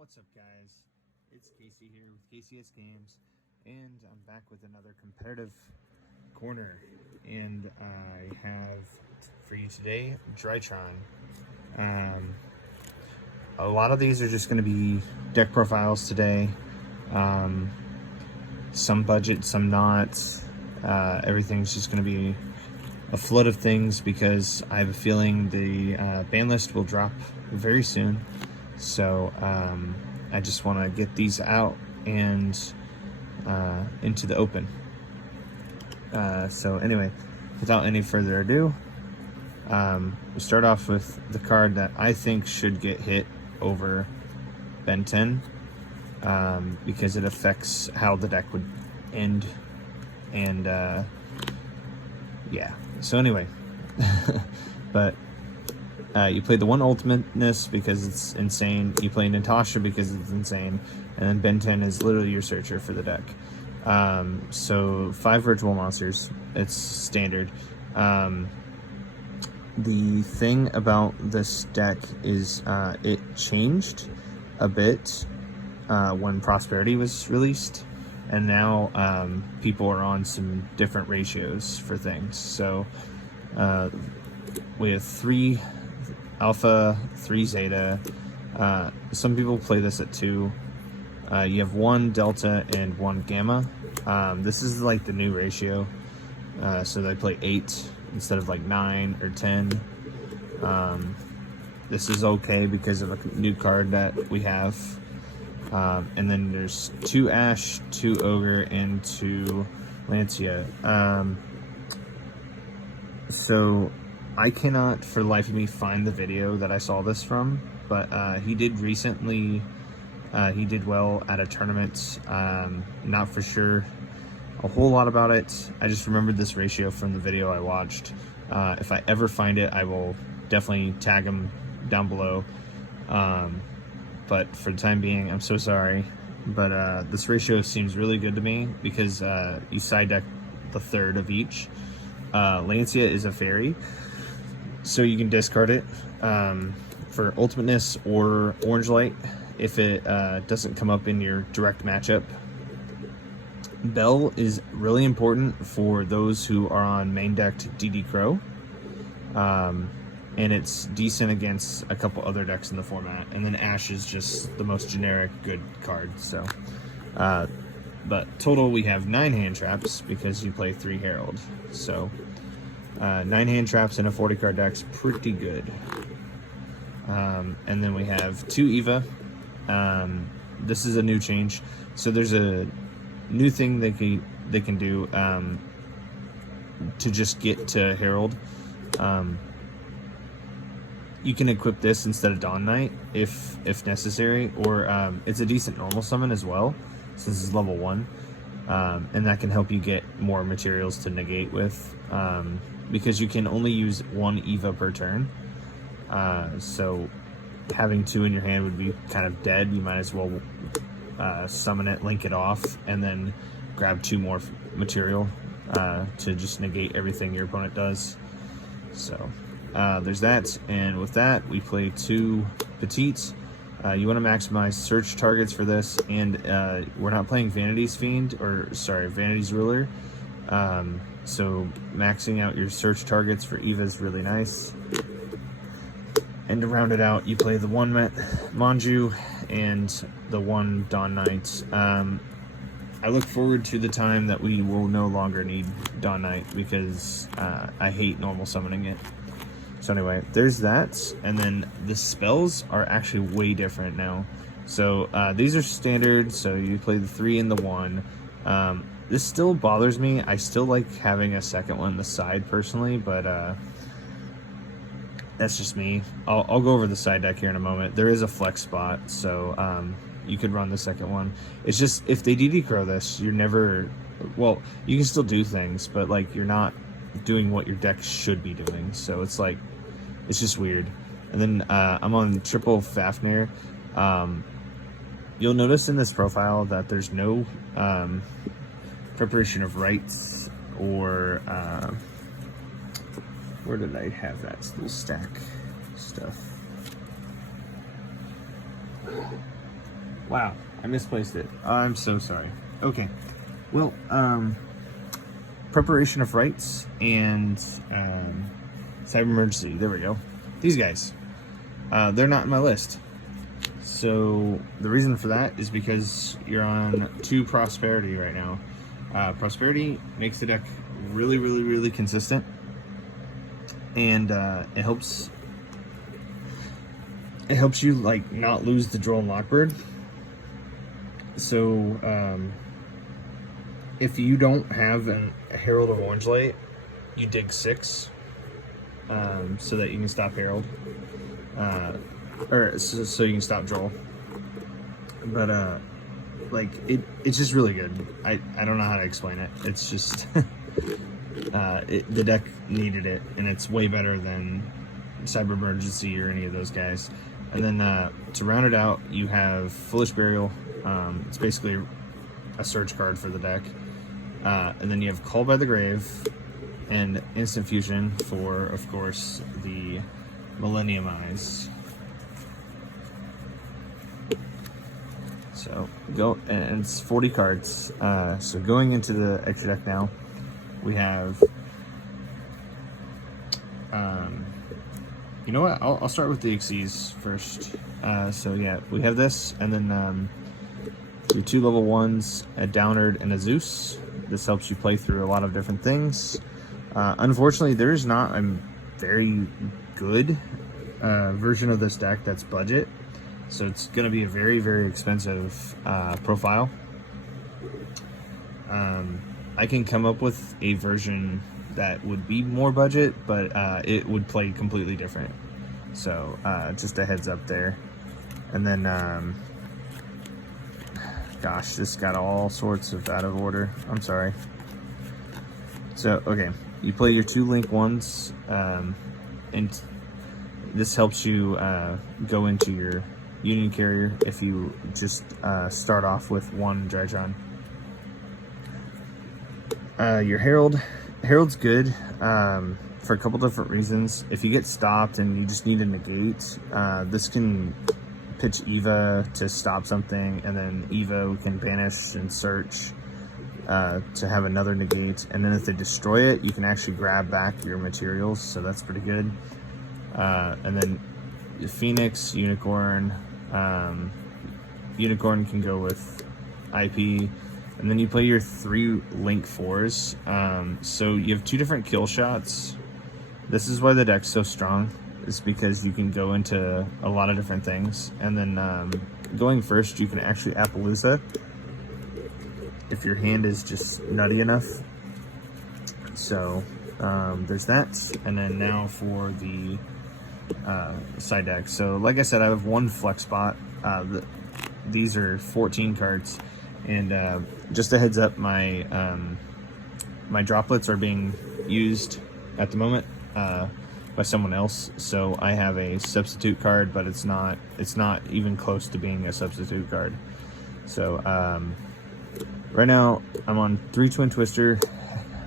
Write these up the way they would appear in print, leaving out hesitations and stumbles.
What's up, guys? It's Casey here with KCS Games, and I'm back with another competitive corner. And I have for you today Drytron. A lot of these are just going to be deck profiles today. Some budget, some not. Everything's just going to be a flood of things because I have a feeling the ban list will drop very soon. So I just want to get these out and into the open. So anyway, without any further ado, we start off with the card that I think should get hit over Ben 10 because it affects how the deck would end. And yeah, so anyway, but you play the one ultimateness because it's insane. You play Natasha because it's insane. And then Ben 10 is literally your searcher for the deck. So 5 virtual monsters. It's standard. The thing about this deck is it changed a bit when Prosperity was released. And now people are on some different ratios for things. So we have 3 Alpha, 3 Zeta. Some people play this at 2. You have 1 Delta and 1 Gamma. This is like the new ratio. So they play 8 instead of like 9 or 10. This is okay because of a new card that we have. And then there's 2 Ash, 2 Ogre, and 2 Lancia. So I cannot for the life of me find the video that I saw this from, but he did recently, he did well at a tournament. Not for sure a whole lot about it. I just remembered this ratio from the video I watched. If I ever find it, I will definitely tag him down below. But for the time being, I'm so sorry. But this ratio seems really good to me because you side deck the 3rd of each. Lancia is a fairy, so you can discard it for ultimateness or orange light if it doesn't come up in your direct matchup. Bell is really important for those who are on main decked DD Crow, and it's decent against a couple other decks in the format. And then Ash is just the most generic good card. So, but total we have 9 hand traps because you play 3 Herald. So 9 hand traps in a 40 card deck's pretty good. And then we have 2 Eva. This is a new change. So there's a new thing they can do to just get to Herald. You can equip this instead of Dawn Knight if necessary, or it's a decent normal summon as well since it's level 1, and that can help you get more materials to negate with. Because you can only use 1 Eva per turn, so having 2 in your hand would be kind of dead. You might as well summon it, link it off, and then grab 2 more material to just negate everything your opponent does. So there's that, and with that we play 2 Petites. You want to maximize search targets for this, and we're not playing Vanity's Ruler. So maxing out your search targets for Eva is really nice. And to round it out, you play the 1 Manju and the 1 Dawn Knight. I look forward to the time that we will no longer need Dawn Knight because I hate normal summoning it. So anyway, there's that. And then the spells are actually way different now. So these are standard, so you play the 3 and the 1. This still bothers me. I still like having a second one on the side personally, but that's just me. I'll go over the side deck here in a moment. There is a flex spot, so you could run the second one. It's just, if they DD Crow this, you're never, well, you can still do things, but like you're not doing what your deck should be doing. So it's like, it's just weird. And then I'm on triple Fafnir. You'll notice in this profile that there's no preparation of rights or where did I have that little stack stuff? Wow, I misplaced it. I'm so sorry. Okay. Well, preparation of rights and cyber emergency. There we go. These guys, they're not in my list. So the reason for that is because you're on 2 prosperity right now. Prosperity makes the deck really, really, really consistent, and it helps you like not lose the Droll and Lockbird. So if you don't have a Herald of Orange Light, you dig 6 so that you can stop Herald, or so you can stop Droll. But like it's just really good. I don't know how to explain it. It's just the deck needed it, and it's way better than Cyber Emergency or any of those guys. And then to round it out, you have Foolish Burial. It's basically a search card for the deck. And then you have Call by the Grave and Instant Fusion for, of course, the Millennium Eyes. So go, and it's 40 cards. So going into the extra deck now, we have, you know what? I'll start with the Xyz first. So yeah, we have this, and then your 2 level 1s, a Downard and a Zeus. This helps you play through a lot of different things. Unfortunately, there's not a very good version of this deck that's budget. So it's going to be a very, very expensive profile. I can come up with a version that would be more budget, but it would play completely different. So just a heads up there. And then, gosh, this got all sorts of out of order. I'm sorry. So, okay, you play your 2 Link 1s, and this helps you go into your Union Carrier if you just start off with 1 Drytron. Your Herald's good for a couple different reasons. If you get stopped and you just need a negate, this can pitch Eva to stop something, and then Eva can banish and search to have another negate, and then if they destroy it, you can actually grab back your materials, so that's pretty good. And then Phoenix, Unicorn. Unicorn can go with IP, and then you play your 3 Link 4s. So you have 2 different kill shots. This is why the deck's so strong, is because you can go into a lot of different things. And then going first, you can actually Appaloosa if your hand is just nutty enough. So there's that. And then now for the side deck. So like I said, I have 1 flex spot. These are 14 cards, and just a heads up, my my droplets are being used at the moment by someone else, so I have a substitute card, but it's not even close to being a substitute card. So right now I'm on 3 Twin Twister,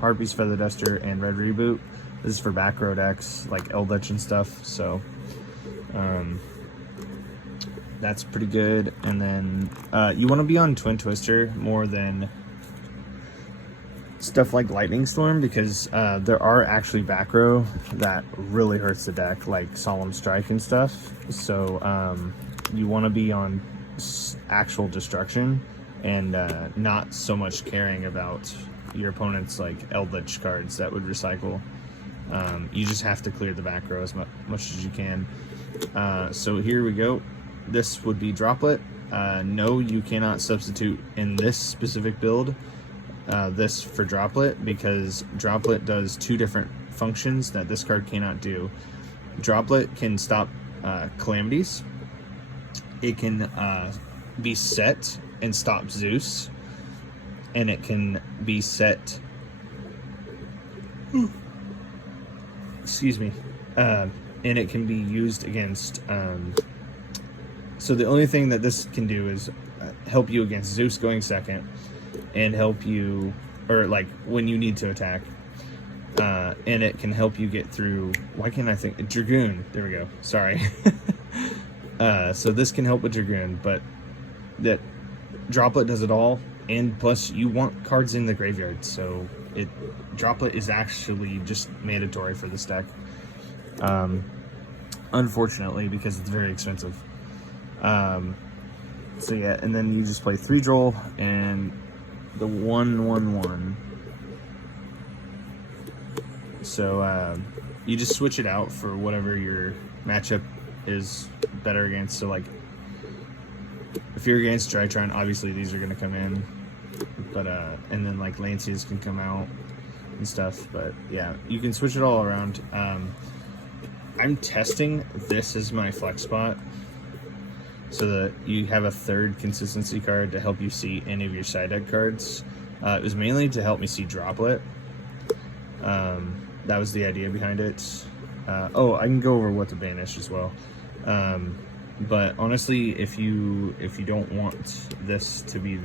Harpy's Feather Duster, and Red Reboot. This is for back row decks like Eldritch and stuff, so that's pretty good. And then you want to be on Twin Twister more than stuff like Lightning Storm, because there are actually back row that really hurts the deck, like Solemn Strike and stuff. So you want to be on actual destruction and not so much caring about your opponent's like Eldritch cards that would recycle. You just have to clear the back row as much as you can. So here we go. This would be Droplet. No, you cannot substitute in this specific build this for Droplet, because Droplet does 2 different functions that this card cannot do. Droplet can stop calamities. It can be set and stop Zeus, and it can be set. Excuse me. And it can be used against. So the only thing that this can do is help you against Zeus going second, and help you, or like when you need to attack. And it can help you get through. Why can't I think? Dragoon. There we go. Sorry. So this can help with Dragoon, but that Droplet does it all, and plus you want cards in the graveyard, so Droplet is actually just mandatory for this deck. Unfortunately, because it's very expensive. So yeah, and then you just play 3 Droll and the 1/1/1. So you just switch it out for whatever your matchup is better against. So like, if you're against Drytron, obviously these are going to come in, but and then like Lancias can come out and stuff. But yeah, you can switch it all around. I'm testing this as my flex spot, so that you have a 3rd consistency card to help you see any of your side deck cards. It was mainly to help me see Droplet. That was the idea behind it. Oh, I can go over what to banish as well. But honestly, if you don't want this to be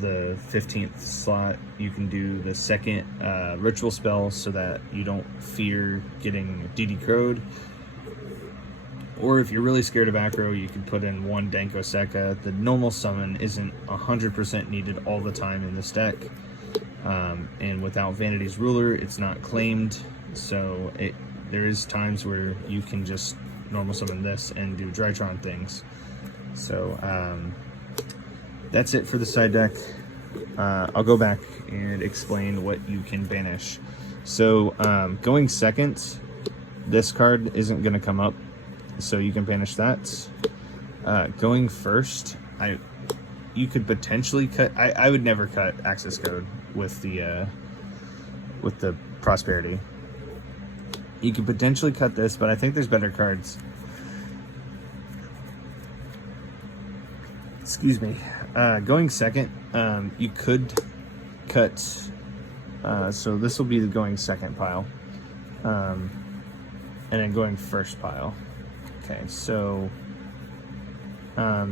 the 15th slot, you can do the 2nd ritual spell, so that you don't fear getting DD Crowed. Or if you're really scared of aggro, you can put in 1 Denko Sekka. The normal summon isn't 100% needed all the time in this deck. And without Vanity's Ruler, it's not claimed. So there is times where you can just normal summon this and do Drytron things. So that's it for the side deck. I'll go back and explain what you can banish. So going second, this card isn't going to come up, so you can banish that. Going first, you could potentially cut. I would never cut access code with the prosperity. You could potentially cut this, but I think there's better cards. Excuse me. Going second, you could cut. So this will be the going second pile, and then going first pile. Okay, so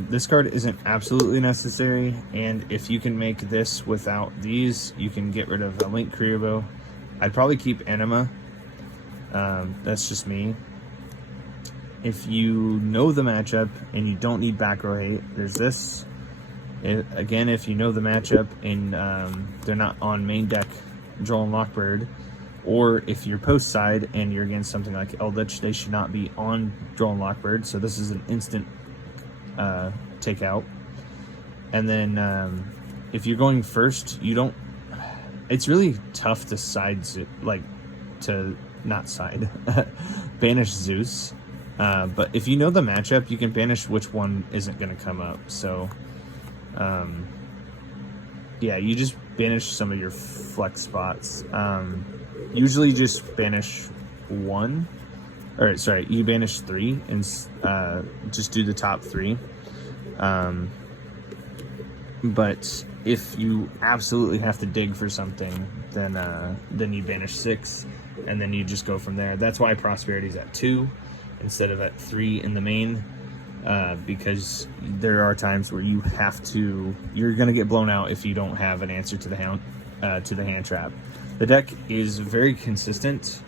this card isn't absolutely necessary, and if you can make this without these, you can get rid of a Link Kuriboh. I'd probably keep Enema. That's just me. If you know the matchup and you don't need back row hate, there's this. Again, if you know the matchup and they're not on main deck, Droll and Lockbird, or if you're post side and you're against something like Eldritch, they should not be on Droll and Lockbird. So this is an instant takeout. And then if you're going first, you don't. It's really tough to banish Zeus. But if you know the matchup, you can banish which one isn't going to come up. So, yeah, you just banish some of your flex spots. Usually just banish 1. Or, sorry, you banish 3 and just do the top 3. But if you absolutely have to dig for something, then you banish 6, and then you just go from there. That's why Prosperity's at 2 instead of at 3 in the main, because there are times where you're gonna get blown out if you don't have an answer to the hand trap. The deck is very consistent,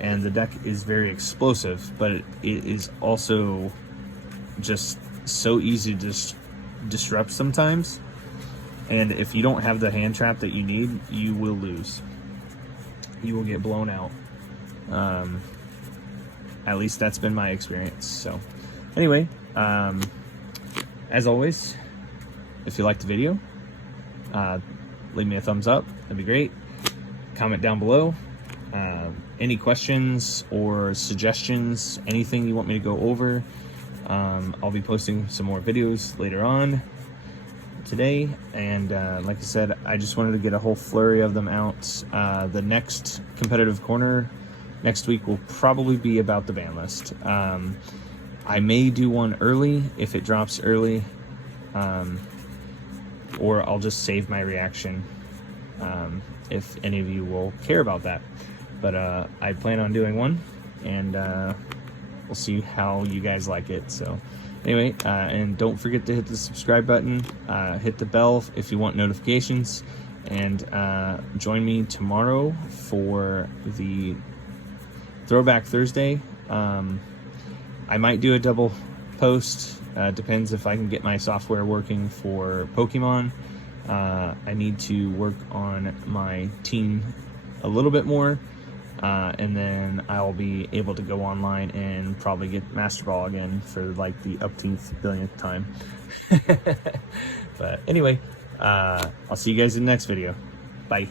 and the deck is very explosive, but it is also just so easy to disrupt sometimes. And if you don't have the hand trap that you need, you will lose. You will get blown out. At least that's been my experience. So anyway, as always, if you liked the video, leave me a thumbs up. That'd be great. Comment down below. Any questions or suggestions, anything you want me to go over. I'll be posting some more videos later on today, and like I said, I just wanted to get a whole flurry of them out. The next competitive corner next week will probably be about the ban list. I may do one early if it drops early, or I'll just save my reaction if any of you will care about that. But I plan on doing one, and we'll see how you guys like it. So anyway, and don't forget to hit the subscribe button, hit the bell if you want notifications, and join me tomorrow for the Throwback Thursday. I might do a double post Depends if I can get my software working for Pokemon. I need to work on my team a little bit more, and then I'll be able to go online and probably get Master Ball again for like the upteenth billionth time. But anyway, I'll see you guys in the next video. Bye.